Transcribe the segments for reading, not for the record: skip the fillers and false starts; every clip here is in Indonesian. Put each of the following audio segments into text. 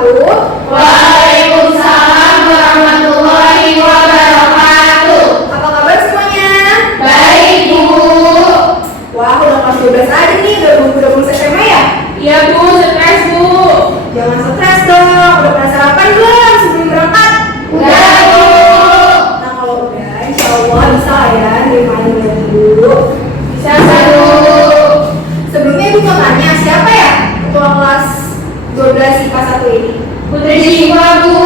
wabarakatuh. Waalaikumsalam warahmatullahi wabarakatuh. Apa kabar semuanya? Baik, Bu. Wah, udah kelas 12 aja nih, udah mulai SMA ya? Iya, Bu, stres, Bu. Jangan stres dong, udah pernah sarapan belum sebelum berangkat? Udah, Bu. Nah kalau udah, insya Allah bisa ya, dimainin dulu. Bisa, Bu. Sebelumnya Ibu mau tanya, siapa ya ketua kelas 12 IPA 1 ini? Putri Syifa, Bu.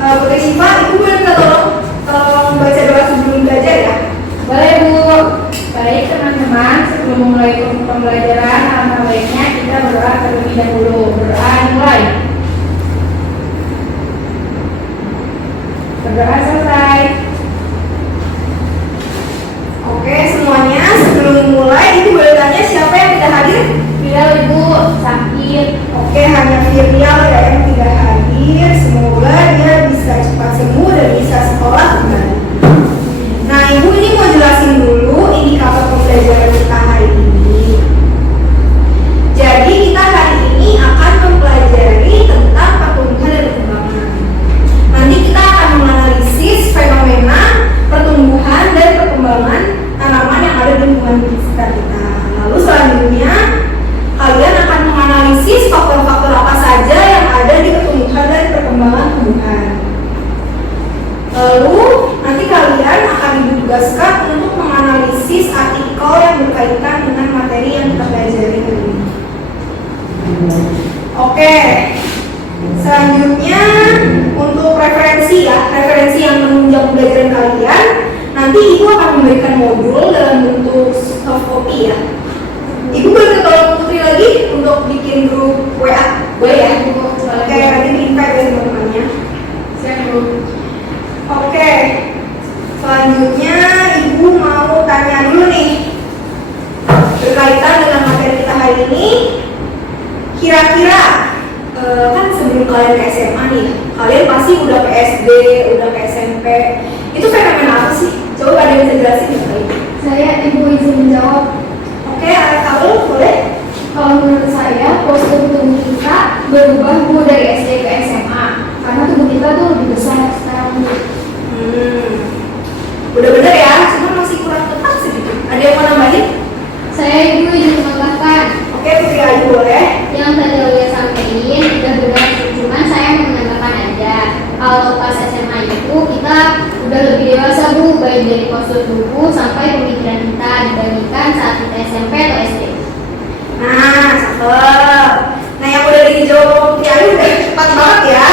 Putri Syifa, Ibu boleh minta tolong baca doa sebelum belajar ya? Boleh, Bu. Baik, teman-teman, sebelum memulai pembelajaran, alangkah baiknya kita berdoa terlebih dahulu. Berdoa mulai. Berdoa selesai. Oke semuanya, sebelum mulai Ibu boleh tanya siapa yang tidak hadir? Bila Ibu sakit. Oke, hanya Virial ya yang tidak hadir. Semoga dia bisa cepat sembuh dan bisa sekolah kembali. Nah, Ibu ini mau jelasin dulu indikator pembelajaran kita hari ini. Jadi kita hari ini akan mempelajari tentang pertumbuhan dan perkembangan. Nanti kita akan menganalisis fenomena pertumbuhan dan perkembangan tanaman yang ada di lingkungan sekitar kita. Lalu selanjutnya kalian akan menganalisis faktor-faktor apa saja yang ada di pertumbuhan dan perkembangan tumbuhan. Lalu nanti kalian akan ditugaskan untuk menganalisis artikel yang berkaitan dengan materi yang kita pelajari hari ini. Oke, selanjutnya untuk referensi ya, referensi yang menunjang pembelajaran kalian. Nanti Ibu akan memberikan modul dalam bentuk soft copy ya. Ibu boleh tolong Putri lagi untuk bikin grup WA, boleh ya? Oke, nanti di-invite ya teman-temannya. Siap, Bu. Oke, selanjutnya Ibu mau tanya dulu nih berkaitan dengan materi kita hari ini. Kira-kira kan sebelum kalian ke SMA nih, kalian pasti udah ke SD, udah ke SMP. Itu fenomena apa sih? Coba ada yang bisa jelasin nggak kali? Saya Ibu izin menjawab. Oke, kalau boleh? Kalau menurut saya, postur tubuh kita berubah, Bu, dari SD ke SMA. Karena tubuh kita tuh lebih besar sekarang, Bu. Udah bener ya, cuma masih kurang tepat segitu. Ada yang mau nambahin? Saya Ibu izin menambahkan. Oke, Putri Ayu boleh. Yang tadi Aulia sampaikan udah benar, cuman saya mau menambahkan aja. Kalau pas SMA itu kita udah lebih dewasa, Bu, baik dari postur tubuh sampai pemikiran kita dibandingkan saat kita SMP atau SD. Nah, cakep. Nah, yang udah dijawab sama Putri Ayu udah cepat banget ya.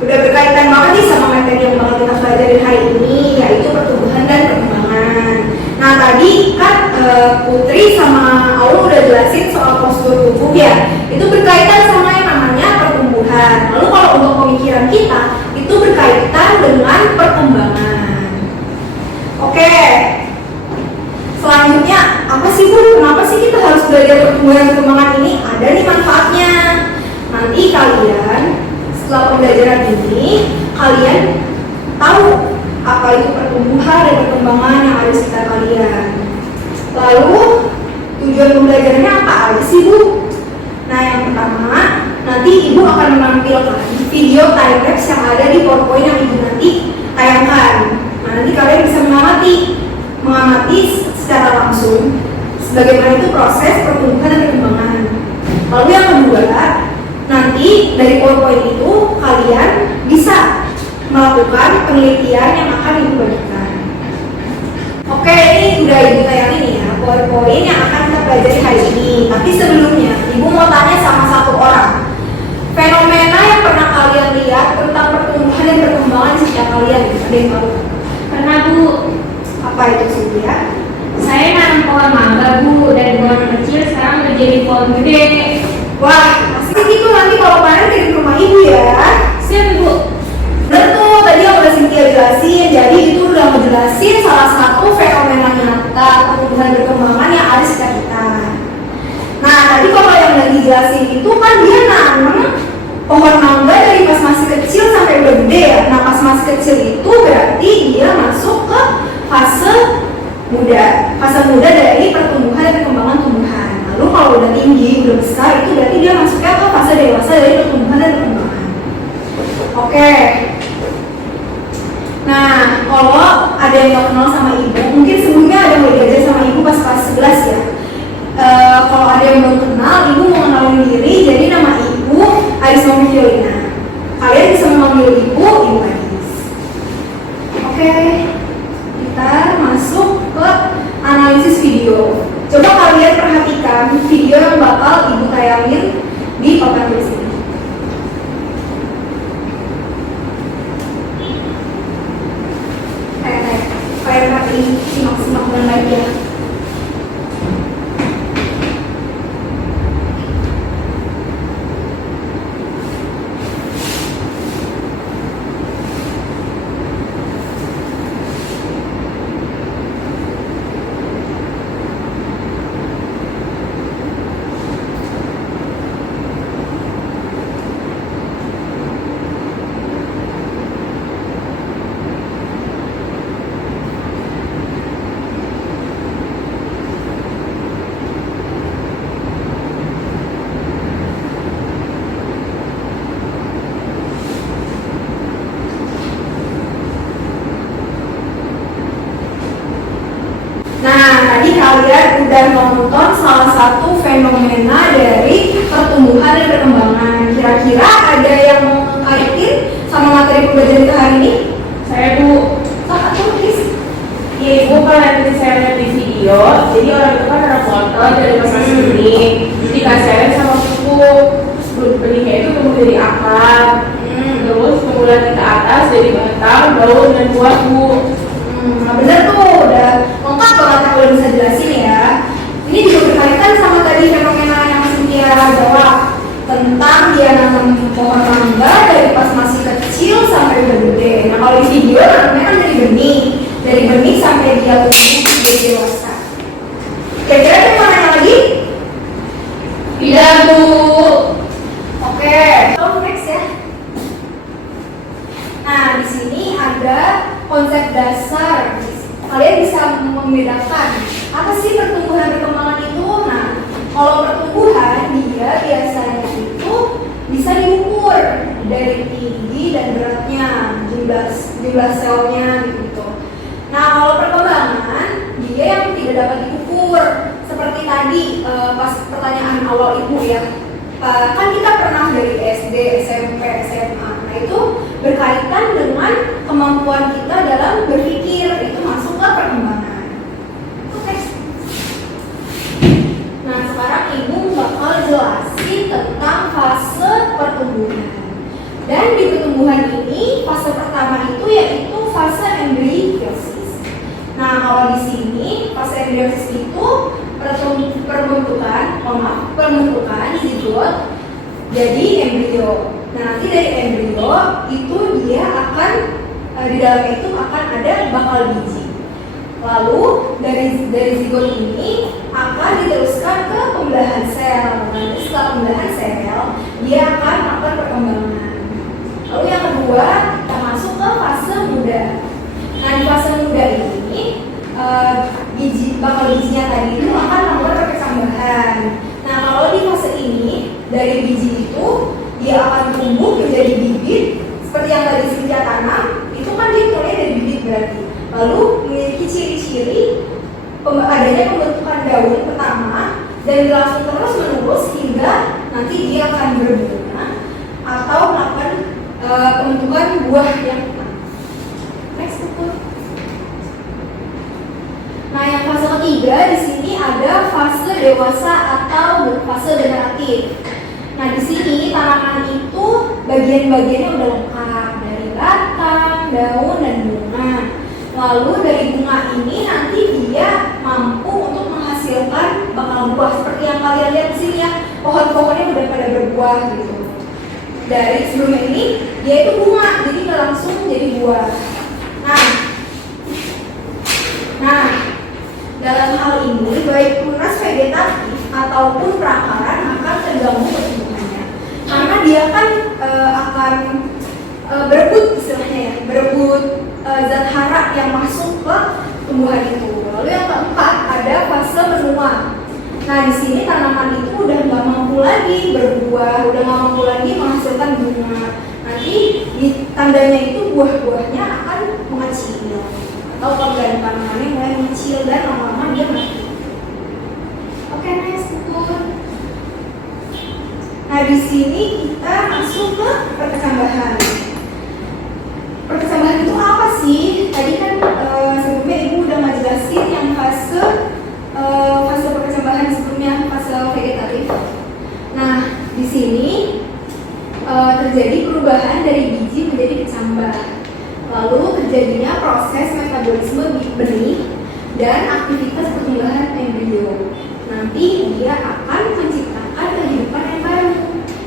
Udah berkaitan banget nih sama materi yang bakal kita pelajari hari ini, yaitu pertumbuhan dan perkembangan. Nah, tadi kan Putri sama Aul udah jelasin soal postur tubuh ya. Itu berkaitan sama yang namanya pertumbuhan. Lalu kalau untuk pemikiran kita, itu berkaitan dengan perkembangan. Oke. Selanjutnya, apa sih Bu? Kenapa sih kita harus belajar pertumbuhan dan perkembangan ini? Ada nih manfaatnya. Nanti kalian setelah pembelajaran ini, kalian tahu apa itu pertumbuhan dan perkembangan yang ada di sekitar kalian. Lalu tujuan pembelajarannya apa aja sih Bu? Nah, yang pertama, nanti Ibu akan menampilkan video time lapse yang ada di PowerPoint yang Ibu nanti tayangkan. Nah, nanti kalian bisa mengamati secara langsung bagaimana itu proses pertumbuhan dan perkembangan. Lalu yang kedua, nanti dari PowerPoint itu kalian bisa melakukan penelitian yang akan Ibu bagikan. Oke, ini udah Ibu tayangin ya PowerPoint yang akan kita pelajari hari ini. Tapi sebelumnya, Ibu mau tanya sama satu orang. Fenomena yang pernah kalian lihat tentang pertumbuhan dan perkembangan di sekitar kalian, ada yang tahu? Pernah, Bu. Apa itu sih ya? Saya nanam pohon mangga, Bu, dari pohon kecil sekarang udah jadi pohon gede. Wah, pasti gitu nanti kalau panen dari rumah Ibu ya. Siap, Bu. Bener tuh, tadi yang udah Cynthia jelasin. Jadi itu udah ngejelasin salah satu fenomena nyata pertumbuhan dan perkembangan yang ada di sekitar kita. Nah, tadi kalau yang lagi jelasin itu kan dia nanam pohon mangga dari pas masih kecil sampai udah gede ya. Nah, pas masih kecil itu berarti dia masuk ke fase muda dari pertumbuhan dan perkembangan tumbuhan. Lalu Lalu kalau udah tinggi, udah besar, itu berarti dia masuknya ke fase dewasa dari pertumbuhan dan perkembangan. Oke. Nah, kalau ada yang gak kenal sama ibu, mungkin sebelumnya ada yang belajar sama ibu pas kelas 11 ya. Kalau ada yang belum kenal, ibu mau kenalin diri, jadi nama ibu Arisma Fiolina. Kalian bisa memanggil ibu Adis. Oke, kita masuk ke analisis video. Coba kalian perhatikan video yang bakal ibu tayangin di papan tulis ini. Kalian perhatiin, simak-simak dengan baik ya. Tadi kalian udah nonton salah satu fenomena dari pertumbuhan dan perkembangan. Kira-kira ada yang mau kaitin sama materi pembelajaran kita hari ini? Saya Bu. Kakak tulis. Iya Ibu, kalau nanti saya lihat di video, jadi orang itu kan ada foto dari masa sini, dikasihin sama buku. Benihnya itu tumbuh dari akar, terus kemudian ke atas dari batang, daun dan buah Bu. Nah bener tuh, udah lengkap banget aku udah bisa jelasin ya. Ini juga berkaitan sama tadi fenomena yang Cynthia jawab tentang dia nanam pohon mangga dari pas masih kecil sampai udah gede. Nah kalau di video namanya kan dari benih sampai dia tumbuh jadi dewasa. Kira-kira ada yang mau nanya lagi? Tidak Bu. Oke, next ya. Nah di sini ada konsep dasar. Kalian bisa membedakan apa sih pertumbuhan perkembangan itu. Nah, kalau pertumbuhan dia biasanya itu bisa diukur dari tinggi dan beratnya, jumlah selnya gitu. Nah, kalau perkembangan dia yang tidak dapat diukur. Seperti tadi pas pertanyaan awal ibu ya. Kan kita pernah dari SD, SMP, SMA. Nah itu berkaitan dengan kemampuan kita dalam berpikir, itu masuk ke perkembangan. Oke. Nah sekarang ibu bakal jelasin tentang fase pertumbuhan. Dan di pertumbuhan ini fase pertama itu yaitu fase embriosis. Nah kalau di sini fase embriosis itu pembentukan zigot jadi embrio. Nah nanti dari embrio itu dia akan di dalamnya itu akan ada bakal biji. Lalu dari zigot ini akan diteruskan ke pembelahan sel. Nanti setelah pembelahan sel dia akan melakukan perkembangan. Lalu yang kedua kita masuk ke fase muda. Nah di fase muda ini bakal bijinya tadi itu akan melakukan perkembangan. Nah kalau di fase ini dari biji itu dia akan tumbuh menjadi bibit seperti yang tadi Cynthia tanam. Itu kan dia mulai dari bibit berarti. Lalu memiliki ciri-ciri adanya pembentukan daun pertama dan berlangsung terus menerus hingga nanti dia akan berbunga atau melakukan pembentukan buah yang next betul. Nah, yang fase ketiga di sini ada fase dewasa atau fase generatif. Nah, di sini tanaman itu bagian-bagiannya udah lengkap dari batang, daun, dan bunga. Lalu dari bunga ini nanti dia mampu untuk menghasilkan bakal buah seperti yang kalian lihat di sini ya. Pohon-pohonnya udah pada berbuah gitu. Dari sebelumnya ini dia itu bunga, jadi nggak langsung jadi buah. Nah, dalam hal ini baik tunas vegetatif ataupun perakaran akan terganggu pertumbuhannya, karena dia kan akan berebut istilahnya ya, berebut zat hara yang masuk ke tumbuhan itu. Lalu yang keempat ada fase menua. Nah, di sini tanaman itu udah nggak mampu lagi berbuah, udah nggak mampu lagi menghasilkan bunga. Nanti di tandanya itu buah-buahnya akan mengecil, atau kalau dari tanamannya mulai mengecil dan lama-lama dia mati. Oke, next puput. Nah, di sini kita masuk ke perkecambahan. Perkecambahan itu apa sih? Tadi kan sebelumnya ibu udah ngejelasin yang fase perkecambahan sebelumnya, fase vegetatif. Nah, di sini terjadi perubahan dari biji menjadi kecambah. Lalu terjadinya proses metabolisme benih dan aktivitas pertumbuhan embrio. Nanti dia akan menciptakan kehidupan yang baru.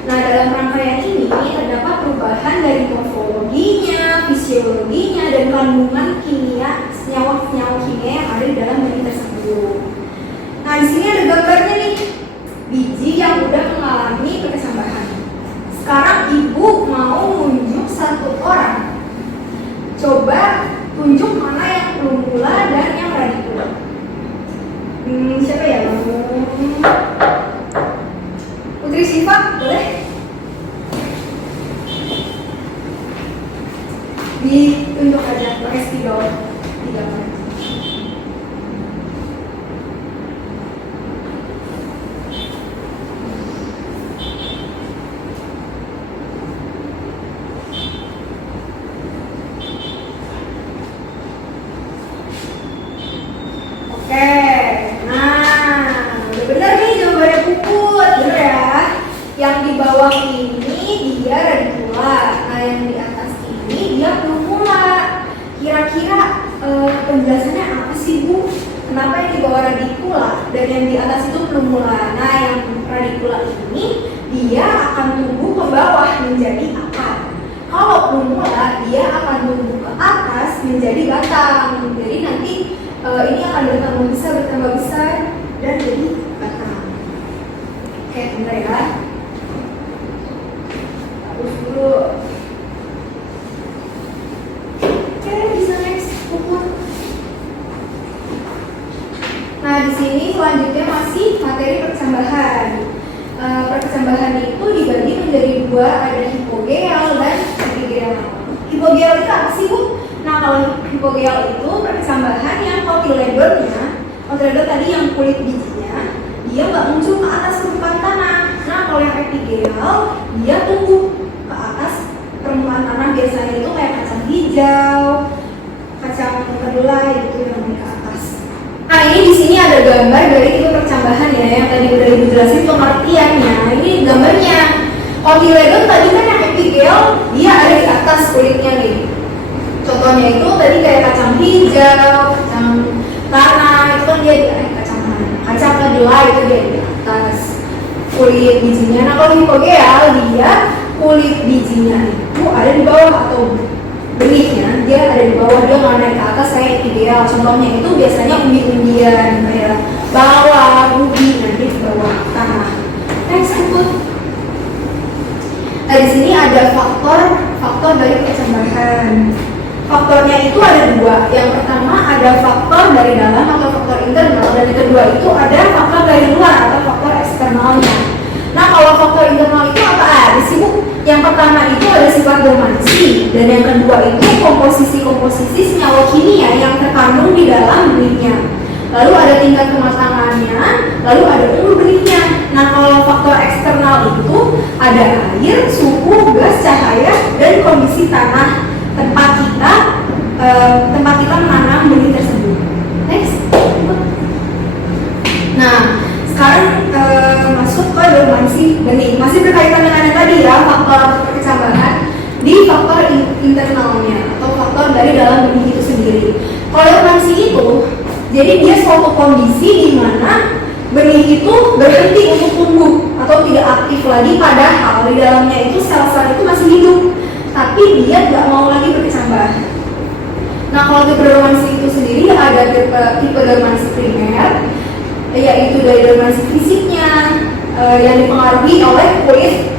Nah, dalam rangkaian ini terdapat perubahan dari morfologinya, fisiologinya, dan kandungan kimia, senyawa-senyawa kimia yang ada di dalam benih tersebut. Nah, di sini ada gambarnya nih, biji yang udah mengalami perkecambahan. Sekarang ibu mau nunjuk satu orang. Coba tunjuk mana yang plumula dan yang radikula. Siapa ya? Putri Syifa, boleh? Ditunjuk aja pakai spidol di gambar. Oke, nah udah bener nih jawabannya Puput, bener ya. Yang di bawah ini dia radikula, nah yang di atas ini dia plumula. Kira-kira penjelasannya apa sih Bu? Kenapa yang di bawah radikula dan yang di atas itu plumula? Nah, yang radikula ini dia akan tumbuh ke bawah menjadi akar. Kalau plumula dia akan tumbuh ke atas menjadi batang. Jadi nanti ini akan bertambah besar dan jadi batang. Oke, bentar ya. Terus dulu. Oke, bisa next Puput. Nah, di sini selanjutnya masih materi perkecambahan. Perkecambahan itu dibagi menjadi dua, ada hipogeal dan epigeal. Hipogeal itu apa sih Bu? Nah, kalau hipogeal itu perkecambahan yang kotiledon tadi yang kulit bijinya dia nggak muncul ke atas permukaan tanah. Nah, kalau yang epigeal dia tumbuh ke atas permukaan tanah, biasanya itu kayak kacang hijau, kacang kedelai gitu yang naik ke atas. Nah, ini di sini ada gambar dari tipe perkecambahan ya, yang tadi udah ibu jelasin pengertiannya. Ini gambarnya. Kotiledon tadi kan yang epigeal dia ada di atas kulitnya nih. Contohnya itu tadi kayak kacang hijau, kacang tanah, itu kan dia di kacang kedelai itu dia di atas kulit bijinya. Nah, kalau hipogeal dia kulit bijinya itu ada di bawah atau benihnya dia ada di bawah, dia nggak naik ke atas kayak epigeal. Contohnya itu biasanya umbi-umbian kayak bawang, ubi, nanti di bawah tanah. Next ikut. Nah, di sini ada faktor dari perkecambahan. Faktornya itu ada dua. Yang pertama ada faktor dari dalam atau faktor internal, dan yang kedua itu ada faktor dari luar atau faktor eksternalnya. Nah, kalau faktor internal itu apa ada sih Bu? Yang pertama itu ada sifat dormansi, dan yang kedua itu komposisi senyawa kimia yang terkandung di dalam benihnya. Lalu ada tingkat kematangannya, lalu ada umur benihnya. Nah, kalau faktor eksternal itu ada air, suhu, gas, cahaya, dan kondisi tanah tempat kita menanam benih tersebut. Next. Nah, sekarang masuk ke dormansi benih. Masih berkaitan dengan yang tadi ya, faktor perkecambahan di faktor internalnya atau faktor dari dalam benih itu sendiri. Kalau dormansi itu, jadi dia suatu kondisi di mana benih itu berhenti untuk tumbuh atau tidak aktif lagi, padahal di dalamnya itu sel-sel itu masih hidup, tapi dia nggak mau lagi berkecambah. Nah, kalau tipe dormansi itu sendiri ada tipe dormansi primer, yaitu dari dormansi fisiknya yang dipengaruhi oleh kulit,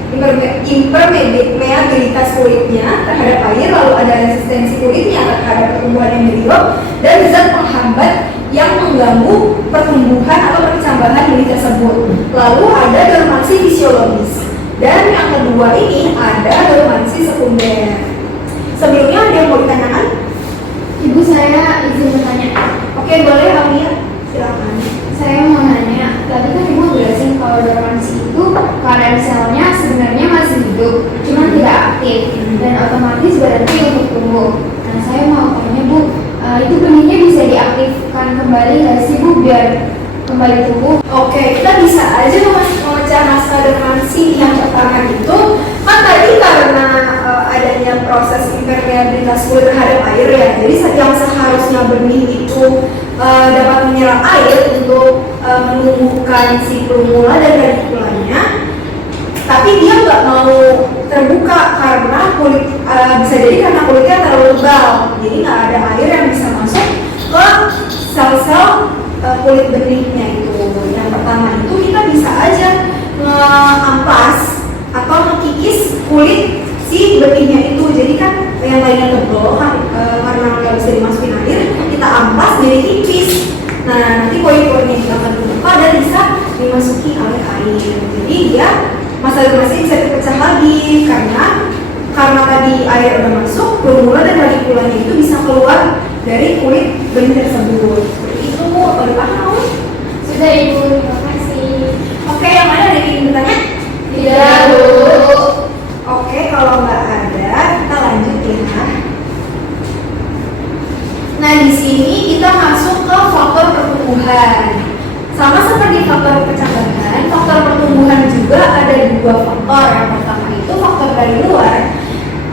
impermeabilitas kulitnya terhadap air, lalu ada resistensi kulitnya terhadap pertumbuhan embrio, dan zat penghambat yang mengganggu pertumbuhan atau percambahan benih tersebut. Lalu ada dormansi fisiologis. Dan yang kedua ini ada dormansi sekunder. Sebelumnya ada yang mau ditanyakan? Ibu, saya izin bertanya. Oke, boleh Alia, silakan. Saya mau nanya, tadi kan Ibu jelasin kalau dormansi itu keadaan selnya sebenarnya masih hidup, cuma tidak aktif dan otomatis berhenti untuk tumbuh. Nah, saya mau tanya Bu, itu benihnya bisa diaktifkan kembali nggak sih Bu biar kembali tumbuh? Oke, kita bisa aja memecah masa dormansi yang pertama itu kan tadi karena adanya proses impermeabilitas kulit terhadap air ya. Jadi yang seharusnya benih itu dapat menyerap air untuk menumbuhkan si plumula dan radikulanya, tapi dia nggak mau terbuka karena kulit bisa jadi karena kulitnya terlalu tebal, jadi nggak ada air yang bisa masuk ke sel-sel kulit benihnya itu. Yang pertama itu kita bisa aja ngeamplas atau ngekikis kulit si benihnya itu. Jadi kan yang lainnya tebal kan, karena nggak bisa dimasukin air, kita amplas jadi tipis. Nah, nanti pori-porinya juga akan terbuka dan bisa dimasuki oleh air. Jadi dia masa dormansi bisa dipecah lagi karena tadi air udah masuk, plumula dan radikulanya itu bisa keluar dari kulit benih tersebut. Seperti itu, boleh paham? Sudah Ibu, terima kasih. Oke, yang mana ada yang ingin bertanya? Tidak Bu. Oke, kalau nggak ada, kita lanjut ya. Nah, di sini kita masuk ke faktor pertumbuhan. Sama seperti faktor percambahan, faktor pertumbuhan juga ada dua faktor. Yang pertama itu faktor dari luar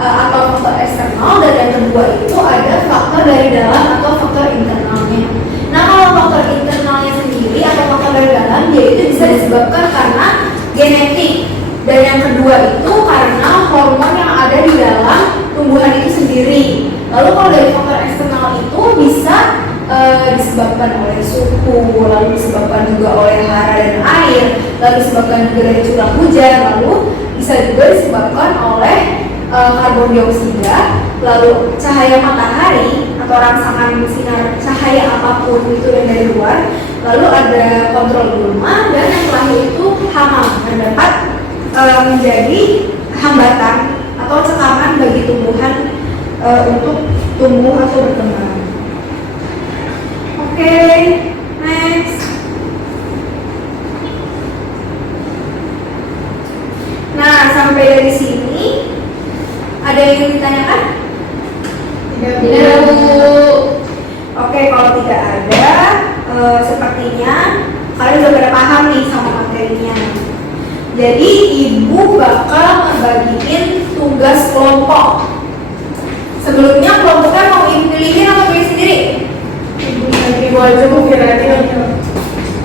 atau faktor eksternal, dan yang kedua itu ada faktor dari dalam atau faktor internalnya. Nah, kalau faktor internalnya sendiri atau faktor dari dalam, dia itu bisa disebabkan karena genetik. Dan yang kedua itu karena hormon yang ada di dalam tumbuhan itu sendiri. Lalu kalau dari faktor eksternal itu bisa disebabkan oleh suhu, lalu disebabkan juga oleh hara dan air, lalu disebabkan juga dari curah hujan, lalu bisa juga disebabkan oleh karbon dioksida, lalu cahaya matahari atau rangsangan sinar cahaya apapun itu yang dari luar, lalu ada kontrol gulma, dan yang terakhir itu hama yang dapat menjadi hambatan atau cekaman bagi tumbuhan untuk tumbuh atau berkembang. Oke, next. Nah, sampai dari sini ada yang ingin ditanyakan? Tidak Bu. Oke, kalau tidak ada, sepertinya kalian udah pada paham nih sama materinya. Jadi ibu bakal ngebagiin tugas kelompok. Sebelumnya kelompoknya mau ibu pilihin atau pilih sendiri? Ibu aja Bu, biar nanti.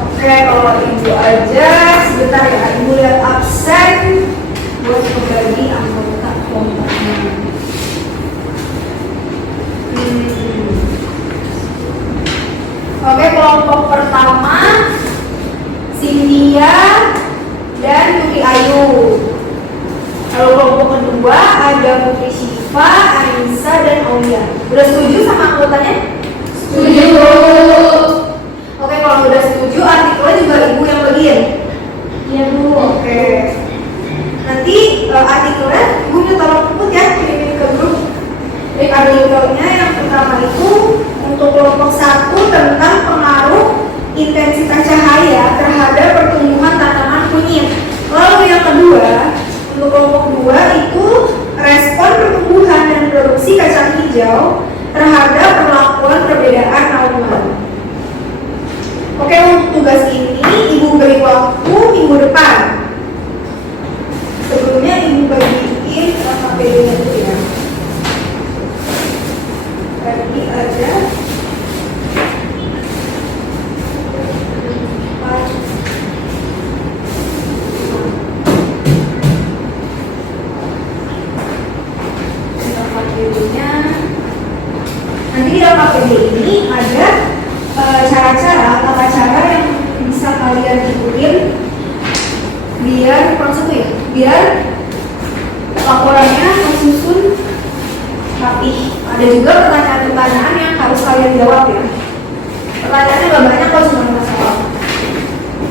Oke, kalau ibu aja, sebentar ya, ibu lihat absen buat membagi anggota kelompoknya. Oke, kelompok pertama Cynthia dan Putri Ayu. Kalau kelompok kedua ada Putri Syifa, Anissa, dan Aulia. Udah setuju sama anggotanya? Setuju Bu. Oke, kalau udah setuju, artikelnya juga ibu yang bagiin. Iya Bu. Oke. Nanti artikelnya ibu tolong input ya, kirim ke grup. Jadi artikelnya yang pertama itu untuk kelompok 1 tentang pengaruh intensitas cahaya terhadap pertumbuhan tanaman kunyit. Lalu yang kedua untuk kelompok 2 itu respon pertumbuhan dan produksi kacang hijau terhadap perlakuan perbedaan naungan. Oke, untuk tugas ini ibu beri waktu minggu depan. Sebelumnya ibu bagiin APD-nya dulu ya. Tadi ada nanti di dalam APD ini ada cara-cara, tata cara yang bisa kalian ikutin biar biar laporannya tersusun rapi. Ada juga pertanyaan-pertanyaan yang harus kalian jawab ya. Pertanyaannya nggak banyak kok, cuma masalah.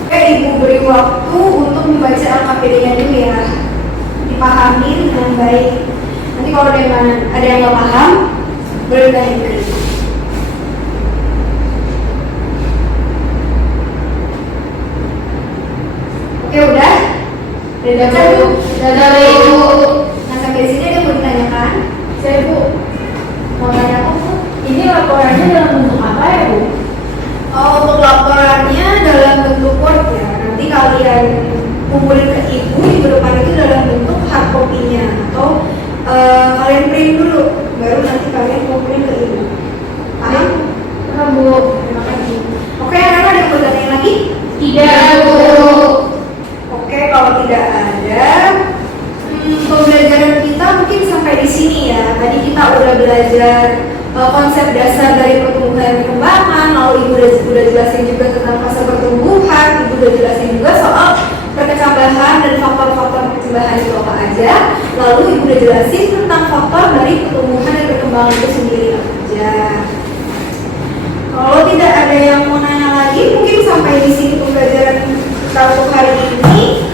Oke, Ibu beri waktu untuk membaca LKPD-nya dulu ya. Dipahami dengan baik. Nanti kalau ada yang nggak paham, boleh tanya ke Ibu. Oke, udah? Udah baca Bu? Udah Ibu. Nah, sampai di sini ada yang mau ditanyakan? Saya Bu, Mau tanya apa Bu? ini laporannya dalam bentuk apa ya Bu? Oh, untuk laporannya dalam bentuk Word ya. Nanti kalian kumpulin ke Ibu di depan itu dalam bentuk hard copy-nya atau kalian print dulu, baru nanti kalian kumpulin ke Ibu. Paham? Paham Bu. Terima kasih. Oke, anak-anak ada yang mau tanya lagi? Tidak Bu. Oke, kalau tidak ada, pembelajaran kita mungkin sampai di sini ya. Tadi kita udah belajar konsep dasar dari pertumbuhan dan perkembangan, lalu Ibu udah jelasin juga tentang fase pertumbuhan, Ibu udah jelasin juga soal perkecambahan dan faktor-faktor perkecambahan itu apa aja, lalu Ibu udah jelasin tentang faktor dari pertumbuhan dan perkembangan itu sendiri apa aja. Kalau tidak ada yang mau nanya lagi, mungkin sampai di sini pembelajaran kita untuk hari ini.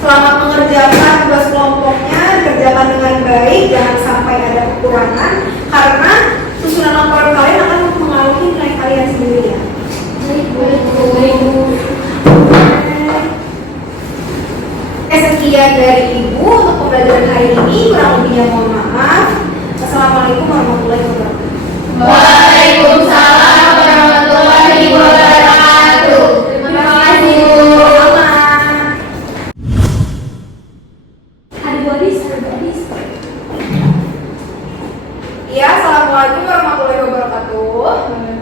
Selamat mengerjakan tugas kelompoknya, kerjakan dengan baik, jangan sampai ada kekurangan, karena susunan laporan kalian akan mempengaruhi nilai kalian sendiri ya. Baik Bu. Sekian dari Ibu untuk pembelajaran hari ini, kurang lebihnya mohon maaf. Assalamualaikum warahmatullahi wabarakatuh. Waalaikumsalam warahmatullahi wabarakatuh. Terima kasih Bu. Iya, assalamualaikum warahmatullahi wabarakatuh.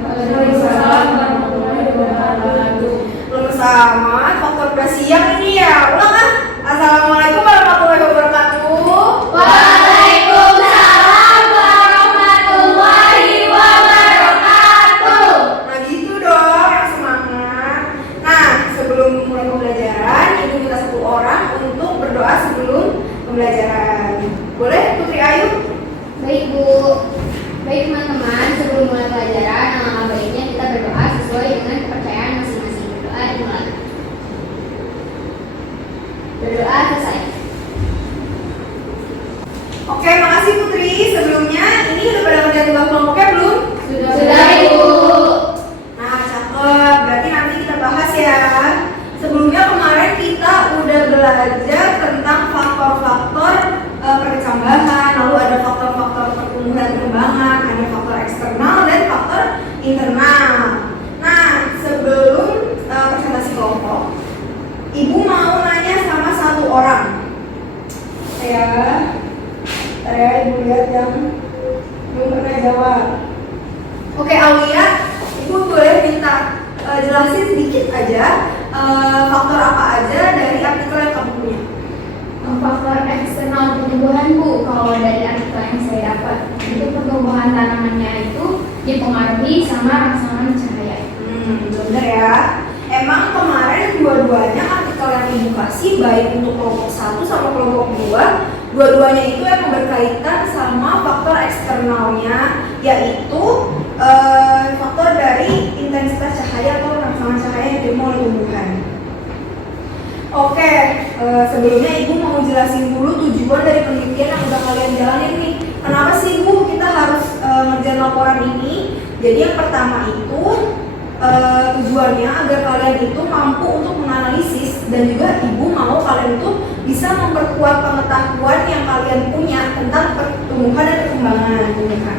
Waalaikumsalam warahmatullahi wabarakatuh. Belum sama, faktor udah siang ini ya. Ulang ah. Assalamualaikum warahmatullahi wabarakatuh. Waalaikumsalam warahmatullahi wabarakatuh. Nah gitu dong, yang semangat. Nah, sebelum mulai pembelajaran, Ibu minta satu orang untuk berdoa sebelum pembelajaran. Boleh, Putri Ayu? Baik Bu. Baik teman-teman, sebelum mulai pelajaran, alangkah baiknya kita berdoa sesuai dengan kepercayaan masing-masing. Berdoa dimulai. Berdoa selesai. Oke, makasih Putri. Sebelumnya, ini udah pada ngerjain tugas kelompoknya belum? Sudah Ibu. Nah, cakep. Berarti nanti kita bahas ya. Sebelumnya kemarin kita udah belajar tentang faktor-faktor perkecambahan, lalu ada faktor-faktor pertumbuhan dan perkembangan, ada faktor eksternal dan faktor internal. Nah, sebelum presentasi kelompok, Ibu mau nanya sama satu orang. Saya Ibu lihat yang belum pernah jawab. Oke, Aulia, Ibu boleh minta jelasin sedikit aja faktor apa aja dari artikel yang kamu punya. Faktor eksternal pertumbuhan Bu, kalau dari artikel yang saya dapat itu pertumbuhan tanamannya itu dipengaruhi sama rangsangan cahaya. Bener ya. Emang kemarin dua-duanya artikel yang Ibu kasih baik untuk kelompok 1 sama kelompok 2, dua-duanya itu yang berkaitan sama faktor eksternalnya, yaitu faktor dari intensitas cahaya atau rangsangan cahaya yang diterima oleh tumbuhan. Oke, sebelumnya Ibu mau jelasin dulu tujuan dari penelitian yang udah kalian jalanin nih. Kenapa sih Bu kita harus ngerjain laporan ini? Jadi yang pertama itu tujuannya agar kalian itu mampu untuk menganalisis, dan juga Ibu mau kalian itu bisa memperkuat pengetahuan yang kalian punya tentang pertumbuhan dan perkembangan tumbuhan.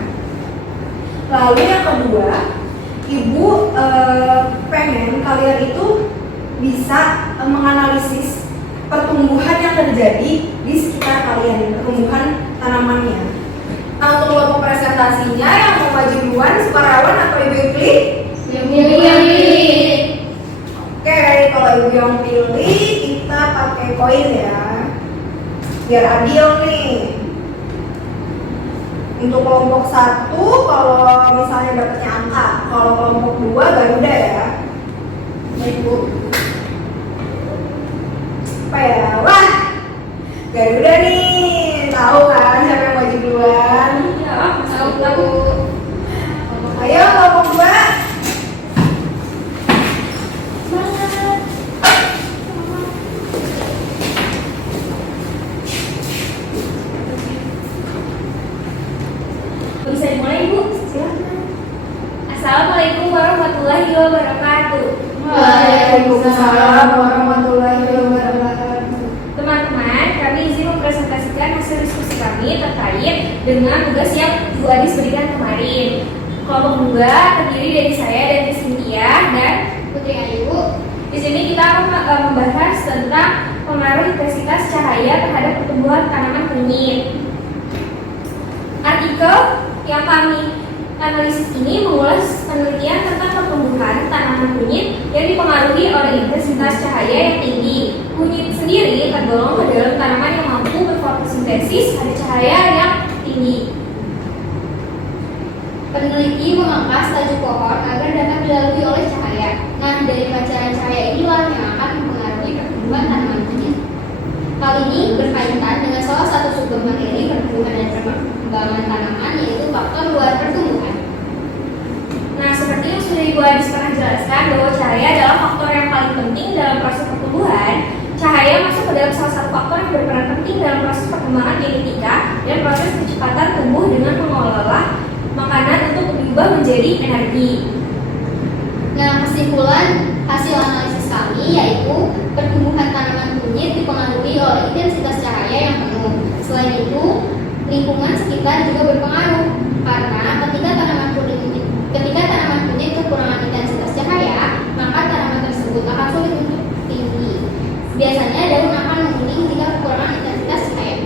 Lalu yang kedua, Ibu pengen kalian itu bisa menganalisis pertumbuhan yang terjadi di sekitar kalian, pertumbuhan tanamannya. Nah, untuk kelompok presentasinya yang mau maju duluan, Sukarelawan atau Ibu yang pilih? Oke, kalau Ibu yang pilih, kita pakai koin ya, biar adil nih. Untuk kelompok 1, kalau misalnya dapatnya angka, kalau kelompok 2 Garuda ya. Baik Bu. Apa ya? Wah, Garuda nih, tahu kan siapa yang maju duluan? Tahu. Ayo kelompok 2. Assalamualaikum warahmatullahi wabarakatuh. Waalaikumsalam warahmatullahi wabarakatuh. Teman-teman, kami izin mempresentasikan hasil diskusi kami terkait dengan tugas yang Bu Adis berikan kemarin. Kelompok 2 terdiri dari saya dan Cynthia dan Putri Ayu. Di sini kita akan membahas tentang pengaruh intensitas cahaya terhadap pertumbuhan tanaman kunyit. Artikel yang kami analisis ini mengulas penelitian tentang pertumbuhan tanaman kunyit yang dipengaruhi oleh intensitas cahaya yang tinggi. Kunyit sendiri tergolong ke dalam tanaman yang mampu berfotosintesis pada cahaya yang tinggi. Peneliti memangkas tajuk pohon agar dapat dilalui oleh cahaya. Nah, dari pancaran cahaya inilah yang akan mempengaruhi pertumbuhan tanaman kunyit. Hal ini berkaitan dengan salah satu sumber materi pertumbuhan dan perkembangan tanaman, yaitu faktor luar pertumbuhan. Nah, seperti yang sudah Ibu Adis pernah jelaskan bahwa cahaya adalah faktor yang paling penting dalam proses pertumbuhan. Cahaya masuk ke dalam salah satu faktor yang berperan penting dalam proses perkembangan genetika dan proses kecepatan tumbuh dengan mengelola makanan untuk berubah menjadi energi. Nah, kesimpulan hasil analisis kami yaitu pertumbuhan tanaman kunyit dipengaruhi oleh intensitas cahaya yang penuh. Selain itu, lingkungan sekitar juga berpengaruh karena ketika tanaman kunyit kekurangan intensitas cahaya, maka tanaman tersebut akan sulit untuk tinggi. Biasanya daun akan menguning jika kekurangan intensitas cahaya.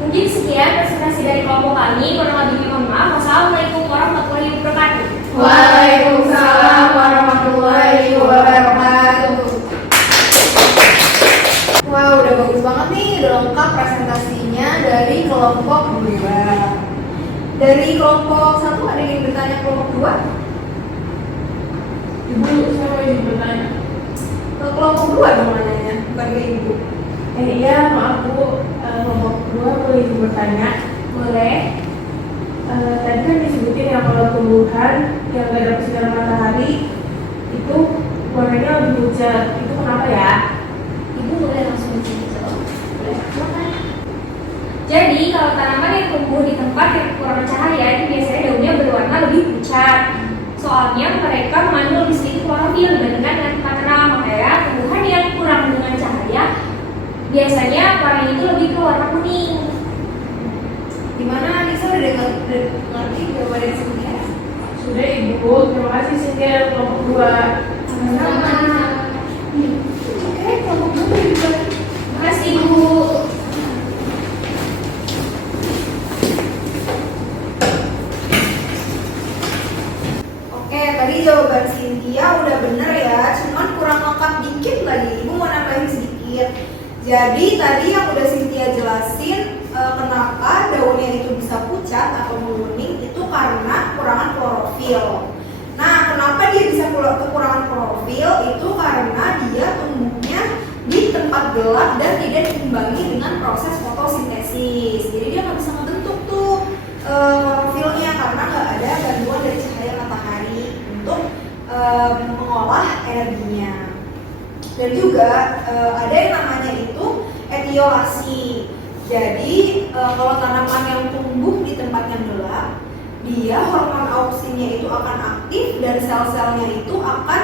Mungkin sekian presentasi dari kelompok kami. Kurang lebihnya mohon maaf. Wassalamualaikum warahmatullahi wabarakatuh. Waalaikumsalam warahmatullahi wabarakatuh. Wah, udah bagus banget nih, udah lengkap presentasinya dari kelompok 2. Dari kelompok 1 ada yang bertanya kelompok 2? Ibu, saya mau izin bertanya. Ke kelompok 2 dong nanyanya, bukan ke ibu. Iya, maaf Bu, kelompok 2 boleh izin bertanya? Boleh. Tadi kan disebutin ya kalau tumbuhan yang gak dapat sinar matahari itu warnanya lebih pucat. Itu kenapa ya? Ibu boleh langsung dijawab. Boleh. Silakan. Jadi kalau tanaman yang tumbuh di tempat yang kurang cahaya itu biasanya daunnya berwarna lebih pucat. Soalnya mereka mengandung lebih sedikit klorofil dibandingkan dengan tempat terang. Makanya tumbuhan yang kurang dengan cahaya biasanya warnanya itu lebih ke warna kuning. Gimana Anissa udah ngerti jawabannya sebelumnya? Sudah Ibu, terima kasih Cynthia kelompok 2. Sama-sama. Oke, kelompok 2 juga. Terima kasih Bu. Oke, tadi jawaban Cynthia udah bener ya, cuman kurang lengkap dikit lagi. Ibu mau nambahin sedikit. Jadi tadi yang udah Cynthia jelasin kenapa daunnya itu bisa pucat atau menguning itu karena kekurangan klorofil. Nah, kenapa dia bisa kekurangan klorofil? Itu karena dia tumbuhnya di tempat gelap dan tidak diimbangi dengan proses fotosintesis. Jadi dia nggak bisa membentuk tuh klorofilnya karena nggak ada bantuan dari cahaya matahari untuk mengolah energinya. Dan juga ada yang namanya itu etiolasi. Jadi kalau tanaman yang tumbuh di tempat yang gelap, dia hormon auxinnya itu akan aktif dan sel-selnya itu akan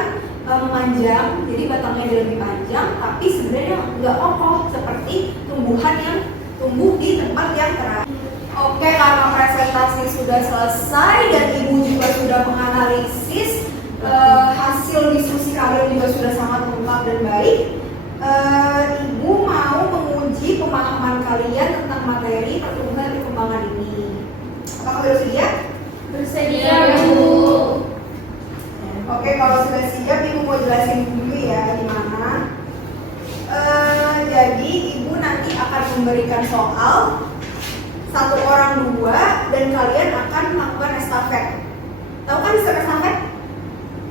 memanjang. Jadi batangnya dia lebih panjang, tapi sebenarnya nggak kokoh seperti tumbuhan yang tumbuh di tempat yang terang. Oke, karena presentasi sudah selesai dan ibu juga sudah menganalisis hasil diskusi kalian juga sudah sangat lengkap dan baik. Ibu mau menguji pemahaman kalian tentang materi pertumbuhan dan perkembangan ini. Apakah bersedia? Bersedia Bu. Oke, kalau sudah siap ibu mau jelasin dulu ya gimana. Jadi ibu nanti akan memberikan soal, 1 orang 2, dan kalian akan melakukan estafet. Tahu kan estafet?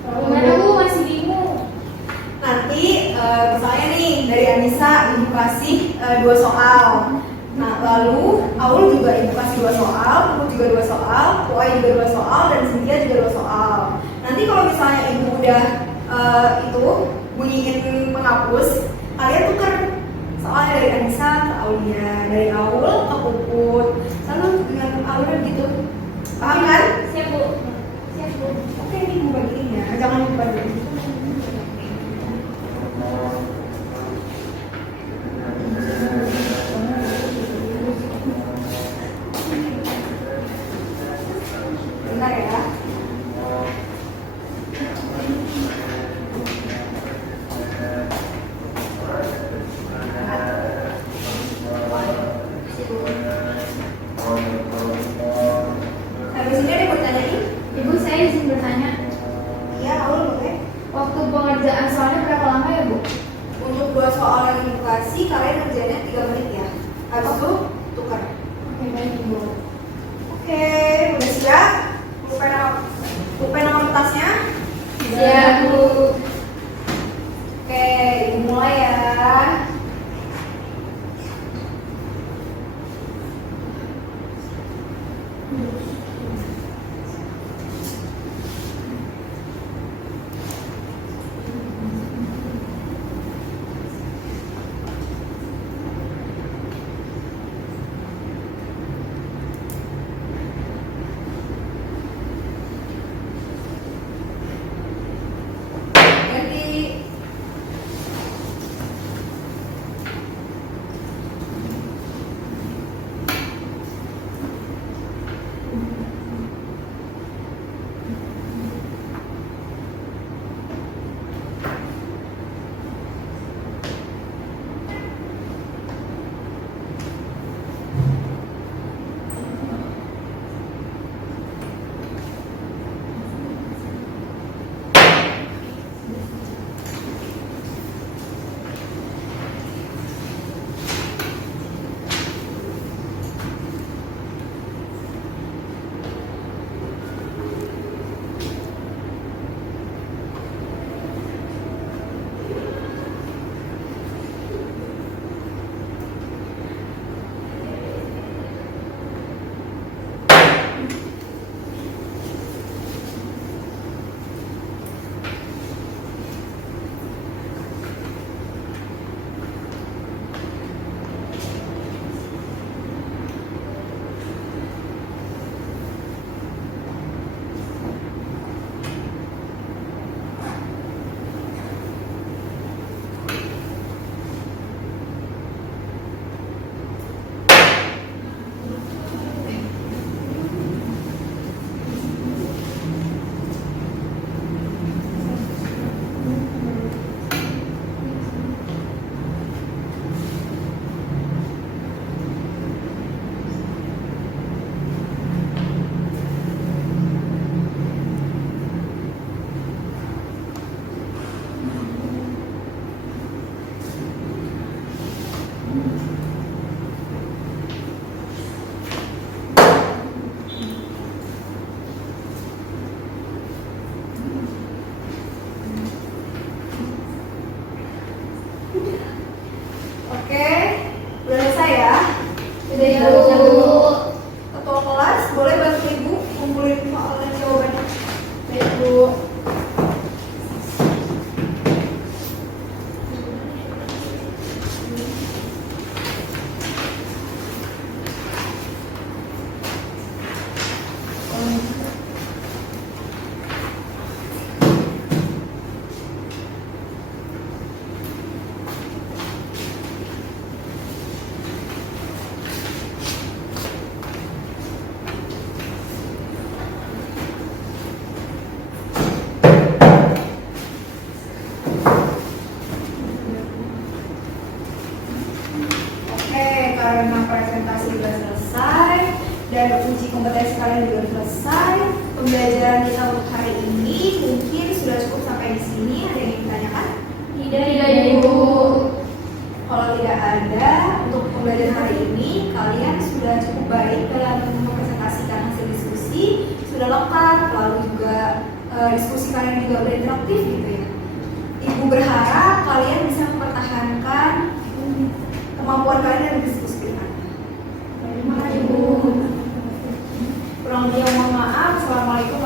Gimana Bu, masih bingung. Nanti misalnya nih dari Anissa ibu kasih 2 soal. Nah lalu Aul juga ibu kasih 2 soal, Ibu juga 2 soal, Puai juga 2 soal, dan Cynthia juga 2 soal. Nanti kalau misalnya ibu udah itu bunyiin penghapus, kalian tuker soalnya dari Anissa ke Aulia, dari Aul ke Puput, selalu dengan alur gitu. Paham kan? Siap Bu. Siap Bu. Oke nih, Sampai sini ada yang mau ditanyain? Ibu, saya izin bertanya. Iya, Aul boleh. Waktu pengerjaan soalnya berapa lama ya, Bu? Untuk 2 soal yang edukasi, kalian kerjanya 3 menit ya. Habis itu tukar. Oke, baik, Ibu. Oke, udah siap? Pulpen sama kertasnya? Siap, Bu. Oke, Ibu mulai ya. Ganti. Oke, udah selesai ya. Udah, Ya, Ibu. Ketua kelas boleh bantu Ibu kumpulin soal dan jawabannya. Baik, Bu. Oke, karena presentasi sudah selesai dan uji kompetensi kalian juga selesai, pembelajaran kita untuk hari ini mungkin sudah cukup sampai di sini. Ada yang ingin ditanyakan? Tidak, Ibu. Kalau tidak ada, untuk pembelajaran hari ini kalian sudah cukup baik dalam mempresentasikan hasil diskusi, sudah lengkap, lalu juga diskusi kalian juga berinteraktif gitu ya. Ibu berharap kalian bisa mempertahankan kemampuan kalian dalam diskusi. Terima kasih, Bu. Kurang lebih mohon maaf. Assalamualaikum